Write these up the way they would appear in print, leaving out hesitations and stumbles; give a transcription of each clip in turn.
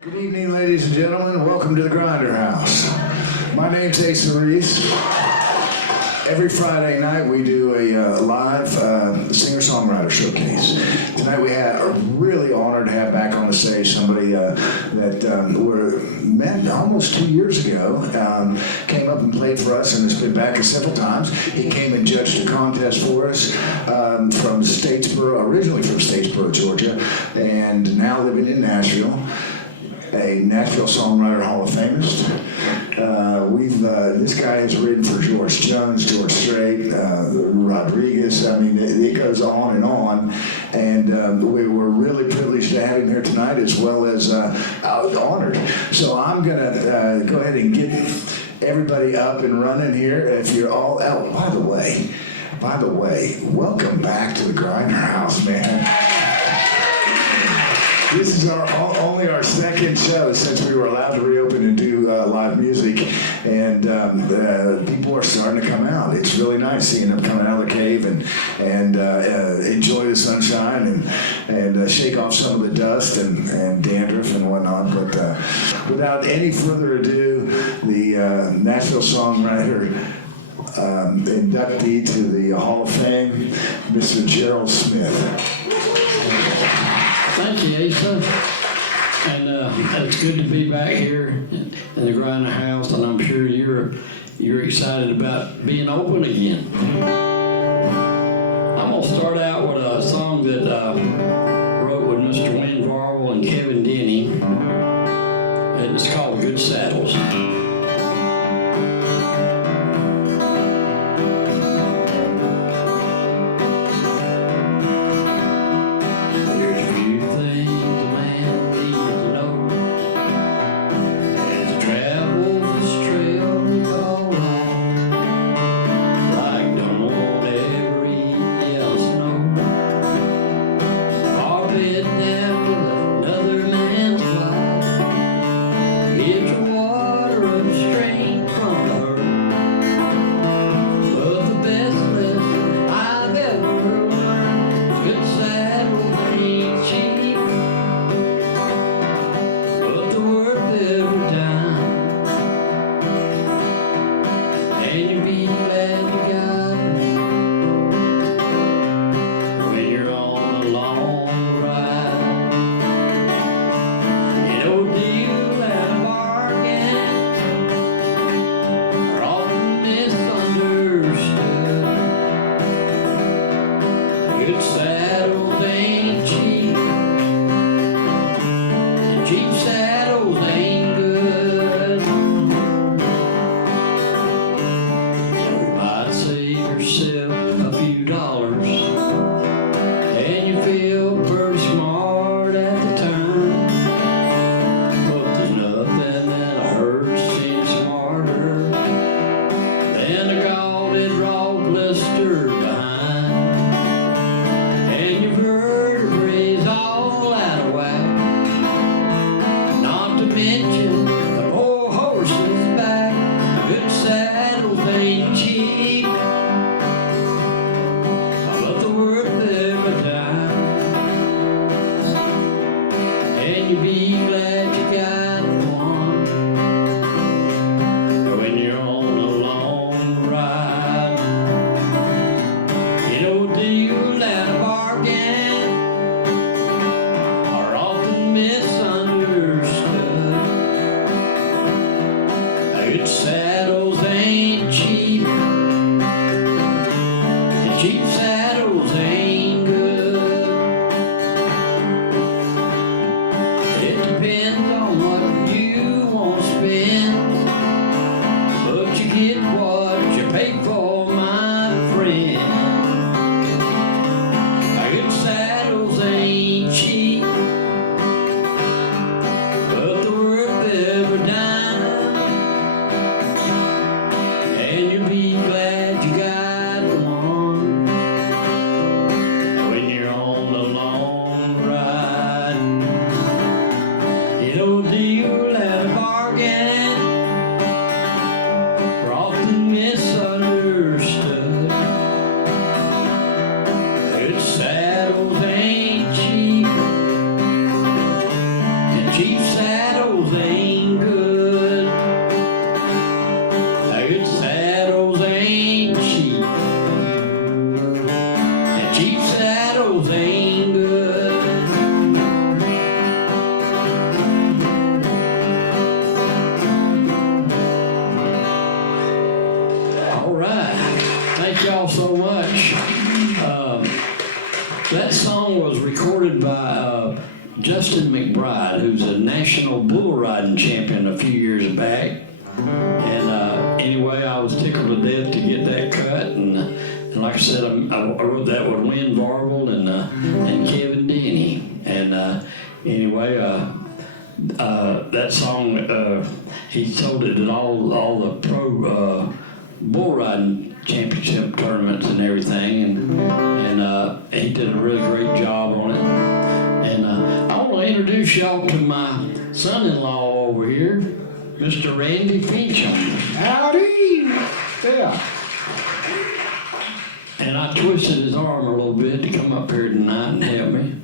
Good evening, ladies and gentlemen. Welcome to the GrinderHouse. My name's S01E33. Every Friday night we do a live singer-songwriter showcase. Tonight we are really honored to have back on the stage somebody that we met almost 2 years ago. Came up and played for us and has been back several times. He came and judged a contest for us from Statesboro, originally from Statesboro, Georgia, and now living in Nashville. A Nashville Songwriter Hall of Famers. This guy has written for George Jones, George Strait, Rodriguez. I mean, it goes on. And we were really privileged to have him here tonight, as well as honored. So I'm gonna go ahead and get everybody up and running here. If you're all out, by the way, welcome back to the GrinderHouse, man. This is only our second show since we were allowed to reopen and do live music, and people are starting to come out. It's really nice seeing them come out of the cave and enjoy the sunshine and shake off some of the dust and dandruff and whatnot. But without any further ado, the Nashville Songwriter inductee to the Hall of Fame, Mr. Gerald Smith. Thank you, Asa. And it's good to be back here in the GrinderHouse, and I'm sure you're excited about being open again. I'm gonna start out with a song that I wrote with Mr. Wayne Varvel and Kevin Denny, and it's called Good Saddles. That song was recorded by Justin McBride, who's a national bull riding champion a few years back. And anyway, I was tickled to death to get that cut. And like I said, I wrote that with Lynn Varvel and Kevin Denny. And anyway, that song, he told it at all the pro bull riding championship tournaments and everything, and he did a really great job on it. And I want to introduce y'all to my son-in-law over here, Mr. Randy Fincham. Howdy! Yeah. And I twisted his arm a little bit to come up here tonight and help me.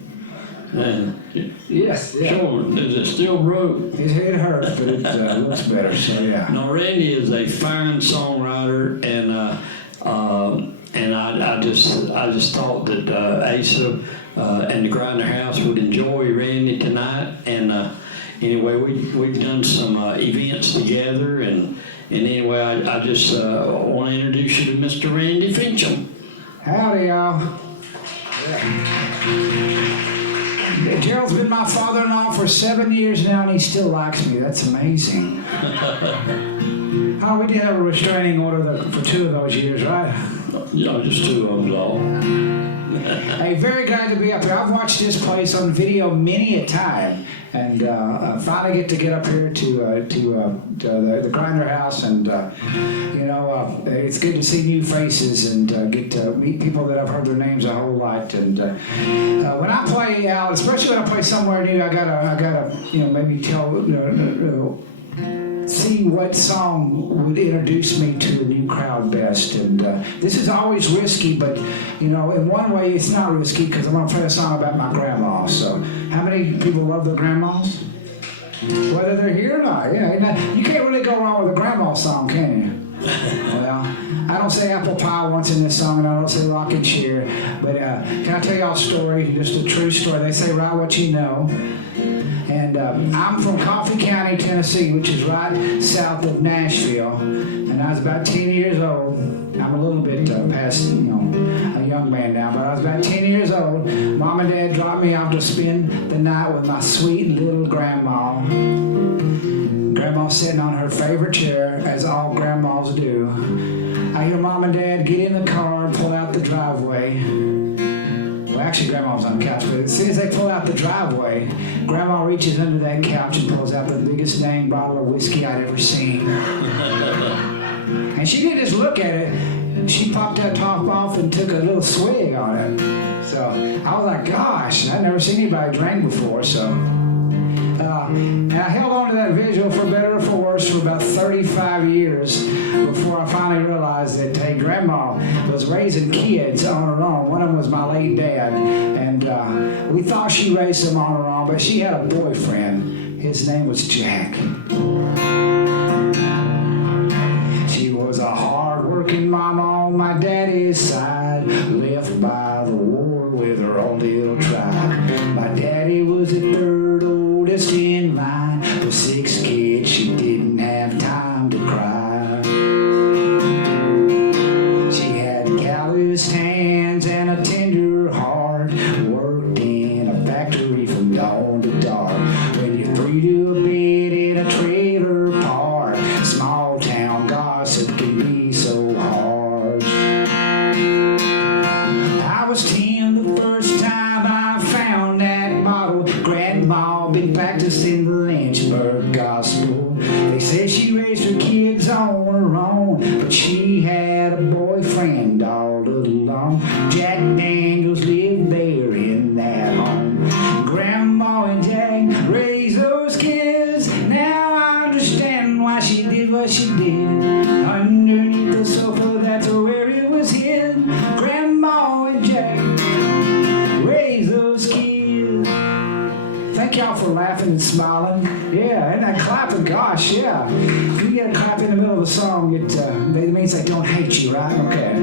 And Yes, yeah. sure, is it still broke? His head hurts, but it looks better, so yeah. No, Randy is a fine songwriter, and I just thought that Asa and the GrinderHouse would enjoy Randy tonight. And anyway, we've done some events together, and anyway, I just want to introduce you to Mr. Randy Fincham. Howdy, y'all. Gerald's been my father-in-law for 7 years now, and he still likes me. That's amazing. Oh, we did have a restraining order for 2 of those years, right? Yeah, just 2 of them all. Hey, very glad to be up here. I've watched this place on video many a time, and I finally get up here to the GrinderHouse, and it's good to see new faces and get to meet people that I've heard their names a whole lot. And when I play out, especially when I play somewhere new, I gotta maybe see what song would introduce me to a new crowd best. And this is always risky, but in one way it's not risky because I'm going to play a song about my grandma. So how many people love their grandmas? Whether they're here or not, yeah. You can't really go wrong with a grandma song, can you? Well, I don't say apple pie once in this song, and I don't say rockin' chair, but can I tell y'all a story, just a true story? They say write what you know. And I'm from Coffee County, Tennessee, which is right south of Nashville. And I was about 10 years old. I'm a little bit past, a young man now, but I was about 10 years old. Mom and Dad dropped me off to spend the night with my sweet little grandma. Grandma sitting on her favorite chair, as all grandmas do. I hear Mom and Dad get in the car and pull out the driveway. Well, actually, Grandma was on the couch, but as soon as they pull out the driveway, Grandma reaches under that couch and pulls out the biggest dang bottle of whiskey I'd ever seen. And she didn't just look at it, she popped that top off and took a little swig on it. So I was like, gosh, I'd never seen anybody drink before, so. And I held on to that visual for better or for worse for about 35 years before I finally realized that, hey, Grandma was raising kids on her own. One of them was my late dad, and we thought she raised them on her own, but she had a boyfriend. His name was Jack. She was a hard-working mama on my daddy's side, left by the war with her own little tribe. My daddy was the third oldest in line. With 6 kids, she didn't have time to cry. She had calloused hands and a tender heart, worked in a factory from dawn to dark. When you're 3 to a bed in a trailer park, small town gossip can be so hard. I was 10 the first time I found that bottle. Grandma been practicing the Lynchburg gospel. They say she raised her kids on her own, but she had a boyfriend all along. Jack Daniels lived there in that home. Grandma and Jack raised those kids. Now I understand why she did what she did. Underneath the sofa, that's where it was hid. Grandma and Jack raised those kids. Thank y'all for laughing and smiling. Yeah, and that clapping, gosh, yeah. If you get a clap in the middle of a song, it means they don't hate you, right? Okay.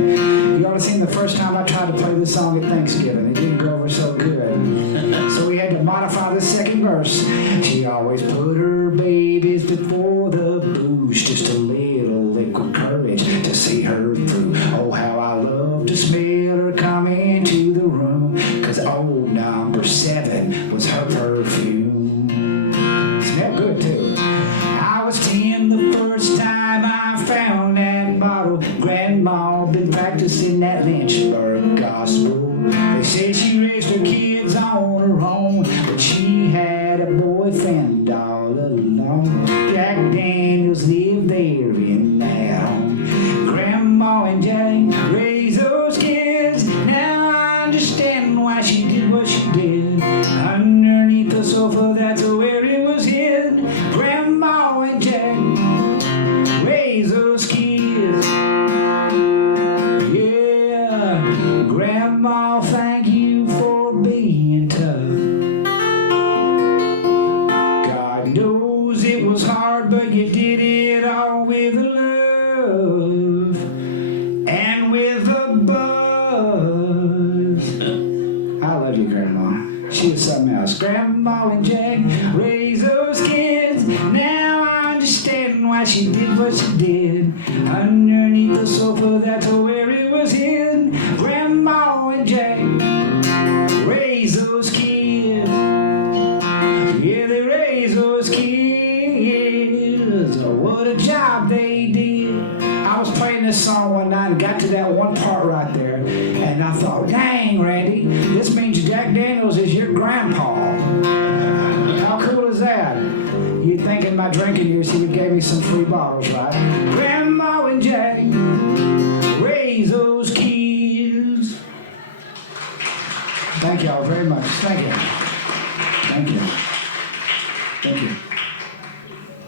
You ought to seen the first time I tried to play this song at Thanksgiving. It didn't go over so good. So we had to modify the second verse. She always put her babies before the booze, just a little liquid courage to see her through. Oh, how I love to smell her come into the room, 'cause old number 7 was her perfume. Smelled good too. I was 10 the first time I found that bottle. Grandma been practicing that Lynchburg gospel. They say she raised her kids on her own, but she had a boyfriend all alone. Jack Daniels lived there in that home. Grandma and Jack raised those kids. Now I understand why she did what she did. Underneath the sofa, that's where it was hid. Grandma and Jack raised those kids. Yeah, Grandma, thank you for being tough. God knows it was hard, but you did it all with love and with a buzz. I love you, Grandma. She was something else. Grandma and Jack raised those kids. Now I understand why she did what she did. Underneath the sofa, that's where it was hid. Grandma and Jack raised those kids. Yeah, they raised those kids. What a job they did. I was playing this song one night and got to that one part right there, and I thought, dang, Randy, this means Jack Daniels is your grandpa. How cool is that? You'd think in my drinking years he would give me some free bottles, right? Grandma and Jack raised those kids. Thank y'all very much. Thank you. Thank you. Thank you.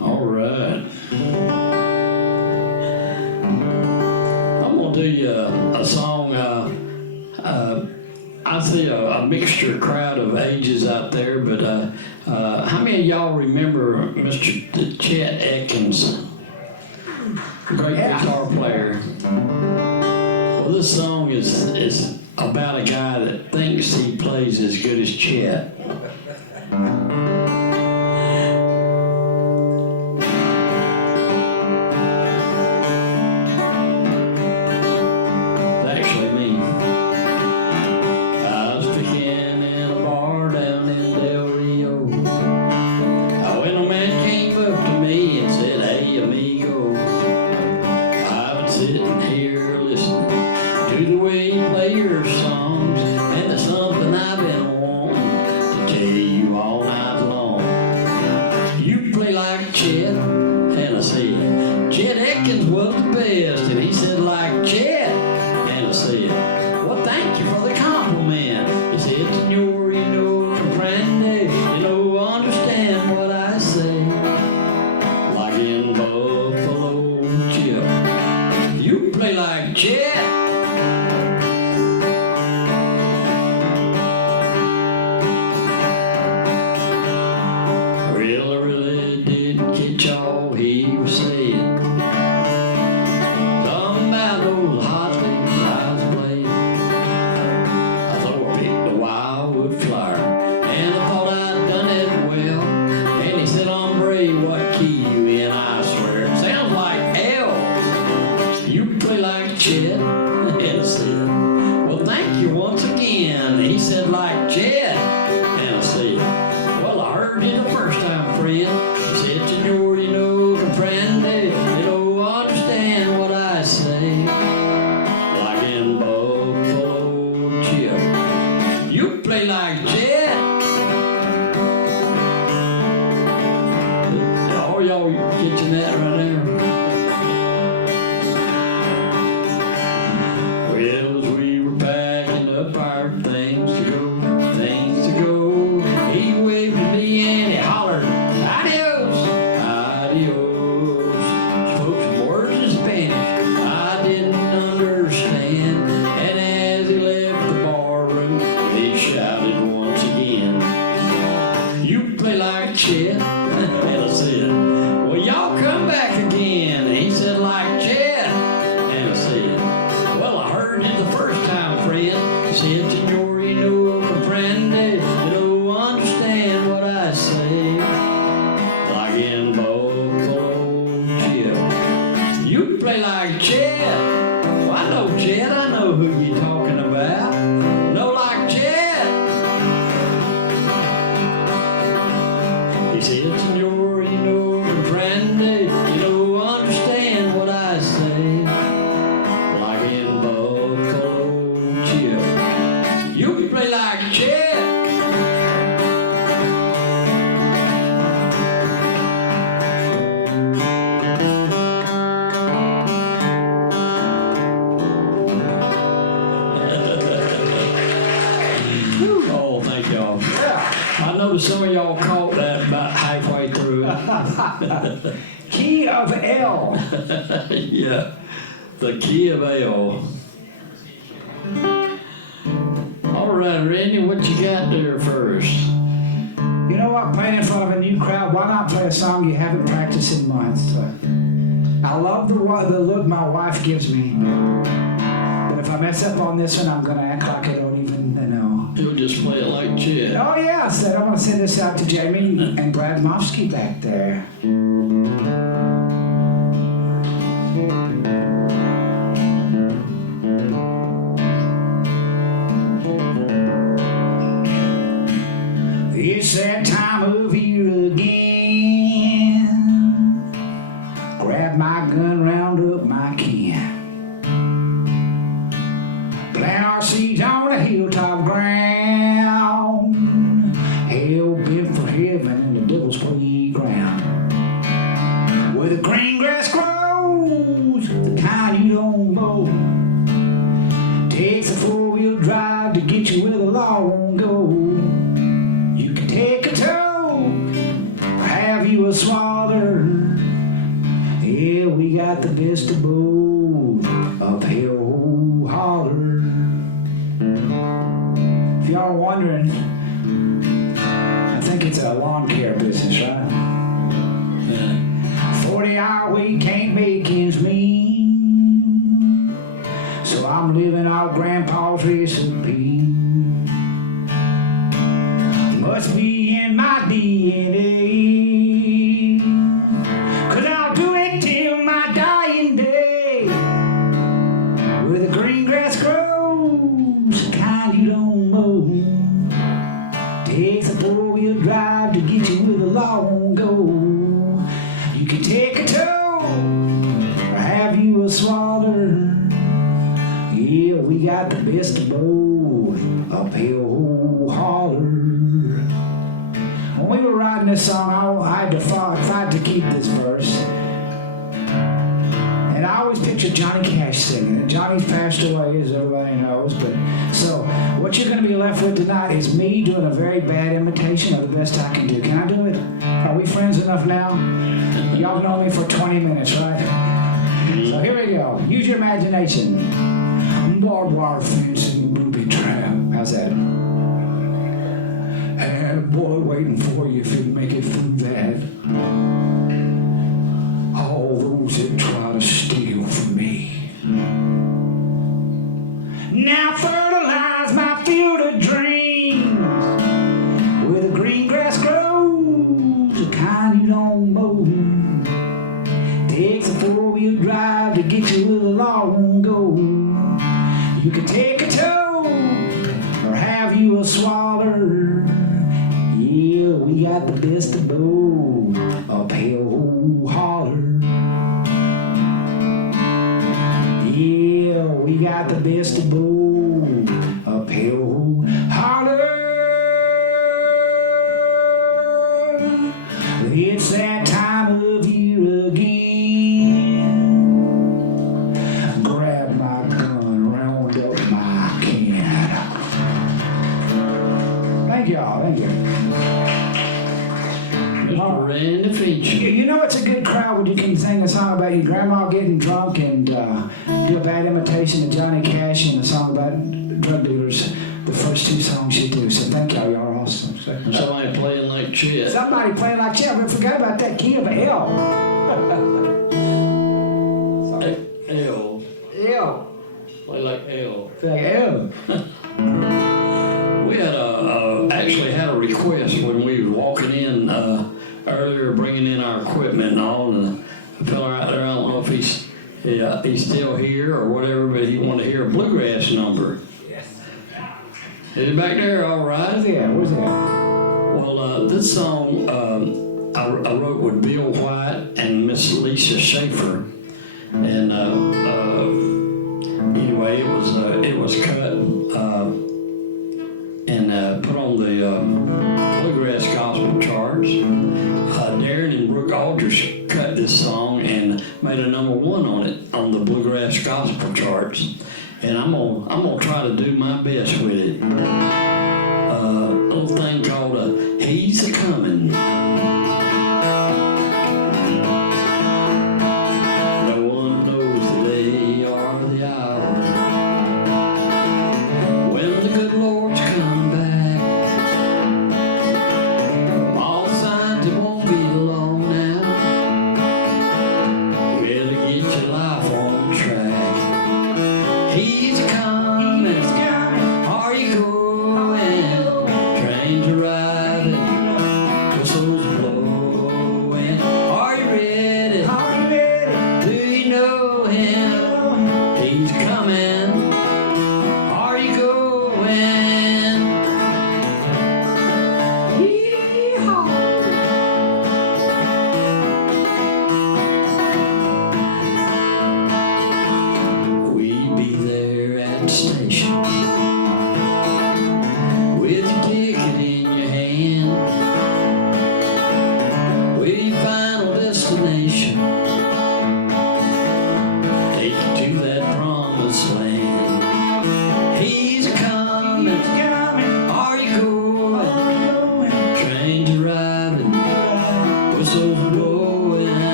All right. I'm gonna do you a song. I see a mixture crowd of ages out there, but how many of y'all remember Mr. Chet Atkins, great guitar player? Well, this song is about a guy that thinks he plays as good as Chet. Well, I know Chet. I know who you're talking about. No, like Chet. I noticed some of y'all caught that about halfway through it. Key of L. Yeah, the key of L. All right, Randy, what you got there first? You know what? Playing in front of a new crowd. Why not play a song you haven't practiced in months? I love the look my wife gives me. But if I mess up on this one, I'm gonna act like I don't even know. He'll just play it like Chet. Oh yeah, I said I'm gonna send this out to Jamie and Brad Mofsky back there. It's that time of year again. Grab my gun, round up my kin. Plant our seeds on a hilltop ground. Hell bent for heaven and the devil's playground. Where the green grass grows, the kind you don't mow. Takes a four-wheel drive to get you where the law won't go. Take a toke, or have you a swaller? Yeah, we got the best of both, up hill holler. If y'all are wondering, I think it's a lawn care business, right? Yeah. 40-hour week can't make ends meet, so I'm living out Grandpa's recipe. Must be in my DNA, 'cause I'll do it till my dying day. Where the green grass grows, the kind you don't mow. Takes a four-wheel drive to get you where the law won't go. You can take a tow, or have you a swaller. Yeah, we got the best of both, uphill holler. When we were writing this song, I had to fight to keep this verse. And I always pictured Johnny Cash singing it. Johnny's passed away, as everybody knows. But so, what you're going to be left with tonight is me doing a very bad imitation of the best I can do. Can I do it? Are we friends enough now? Y'all know me for 20 minutes, right? So here we go. Use your imagination. Barbed wire fence and booby trap. How's that? And boy waiting for you if you make it through that. All those that try to steal from me. Now fertilize my field of dreams, where the green grass grows, the kind you don't mow. Takes a four-wheel drive to get you where the law won't go. You can take a tow, or have you a swaller. Yeah, we got the best of both, uphill holler. Yeah, we got the best of both, uphill holler. It's that time of year again. Grab my gun, round up my can. Thank y'all, thank you. Mr. Randy Feature. You know it's a good crowd when you can sing a song about your grandma getting drunk and do a bad imitation of Johnny Cash and a song about drug dealers. The first two songs you do. So thank y'all, y'all are awesome. Somebody playing like Chet. Somebody playing like Chet. I forgot about that key of L. L. L. Play like L. Like L. We had actually had a request when we were walking in earlier, bringing in our equipment and all, and the fella out there, I don't know if he's still here or whatever, but he wanted to hear a bluegrass number. Yes. Is he back there? All right. Where's that? Well, this song I wrote with Bill White and Miss Lisa Schaefer, and anyway, it was cut and put on the bluegrass gospel charts. Darren and Brooke Aldrich cut this song and made a #1 on it on the bluegrass gospel charts, and I'm gonna try to do my best with it. A little thing called a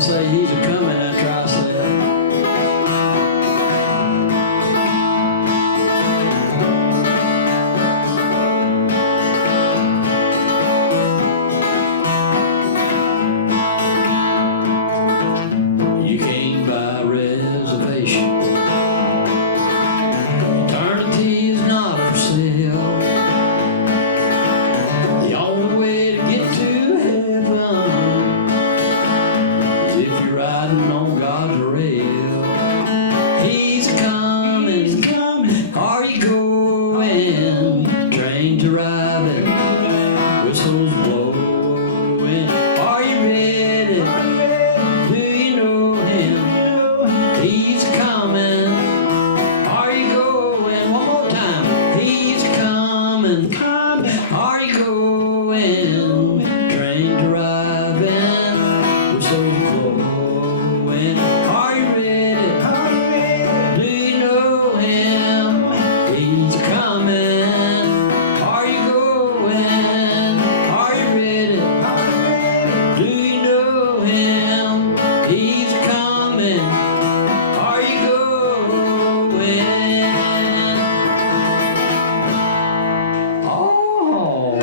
gonna say he's a coming after I said. You can't buy reservation. Eternity is not for sale. The only way to get to heaven is if you're riding on God's rail. He's coming. Are you going? Trains arriving, whistles blowing. Are you ready? Do you know him? He's coming. Are you going? One more time. He's coming. Are you going? Train driving, whistles blowing. Are you ready? Do you know him? He's coming. Are you going? Are you ready? Do you know him? He's coming. Are you going? Oh,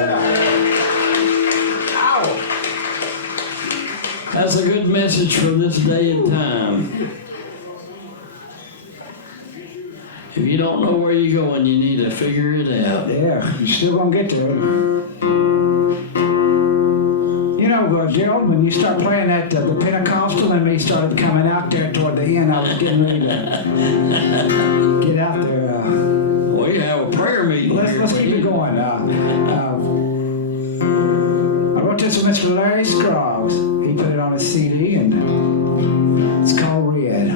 that's a good message for this day and time. If you don't know where you're going, you need to figure it out. Yeah, you're still gonna get there. You know, Gerald, when you start playing that the Pentecostal and me started coming out there toward the end, I was getting ready to get out there. Well, you have a prayer meeting. Let's keep it going. I wrote this with Mr. Larry Scroggs. He put it on his CD, and it's called Red.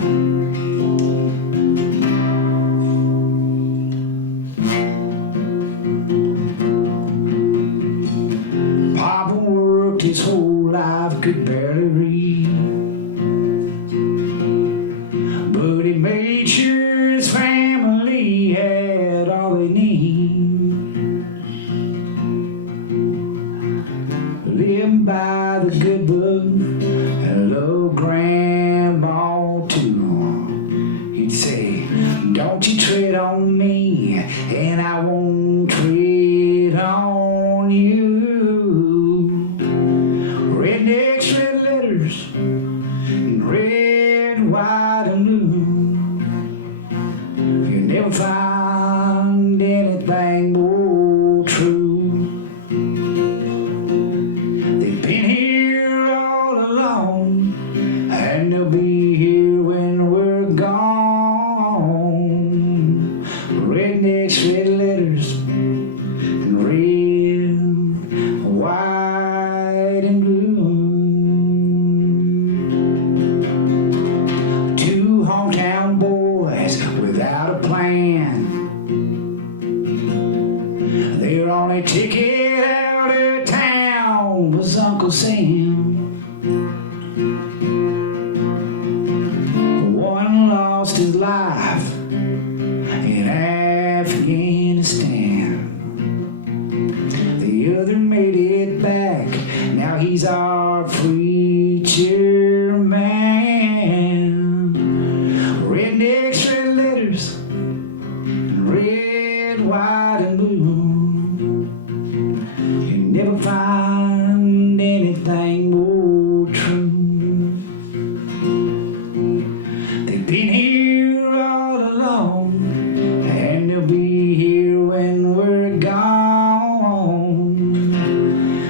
Papa worked his whole life, could barely read, but he made sure his family had all they need. Living by the good book and love grandma too. He'd say, don't you tread on me, and I won't tread on you. Rednecks, red letters, and red, white, and blue. You'll never find anything more true. They've been here all along, and they'll be here when we're gone. Rednecks, red letters, and red, white, and blue. Two hometown boys without a plan. Their only ticket out of town was Uncle Sam. One lost his life in Afghanistan. The other made it back. Now he's our preacher man. Rednecks, red letters, red, white, and blue. You never find anything more true. They've been here all along, and they'll be here when we're gone.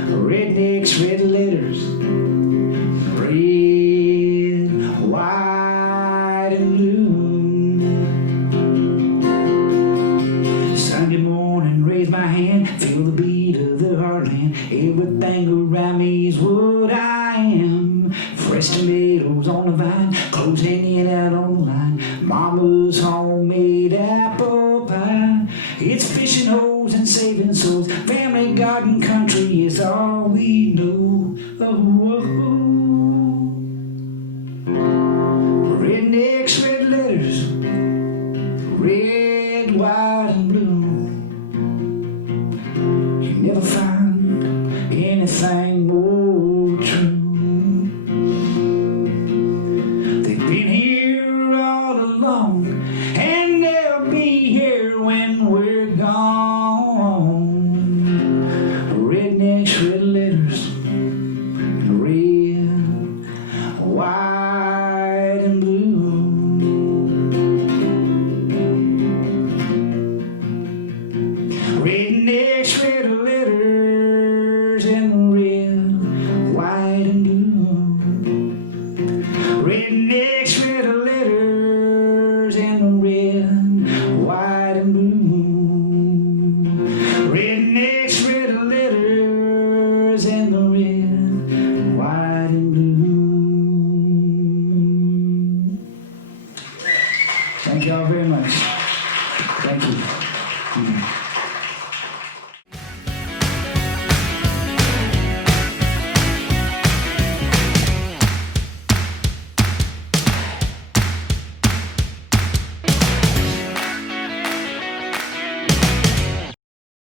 Rednecks, red letters, red, white, and blue. Sunday morning, raise my hand, feel the beat of the heartland. Everything around me is what I am. Fresh tomatoes on the vine, clothes hanging out on the line. Mama's homemade apple pie. It's fishing holes and saving souls. Family, garden, country is all we know. Oh, rednecks, red letters, red, white, and blue. You never find anything more true. years and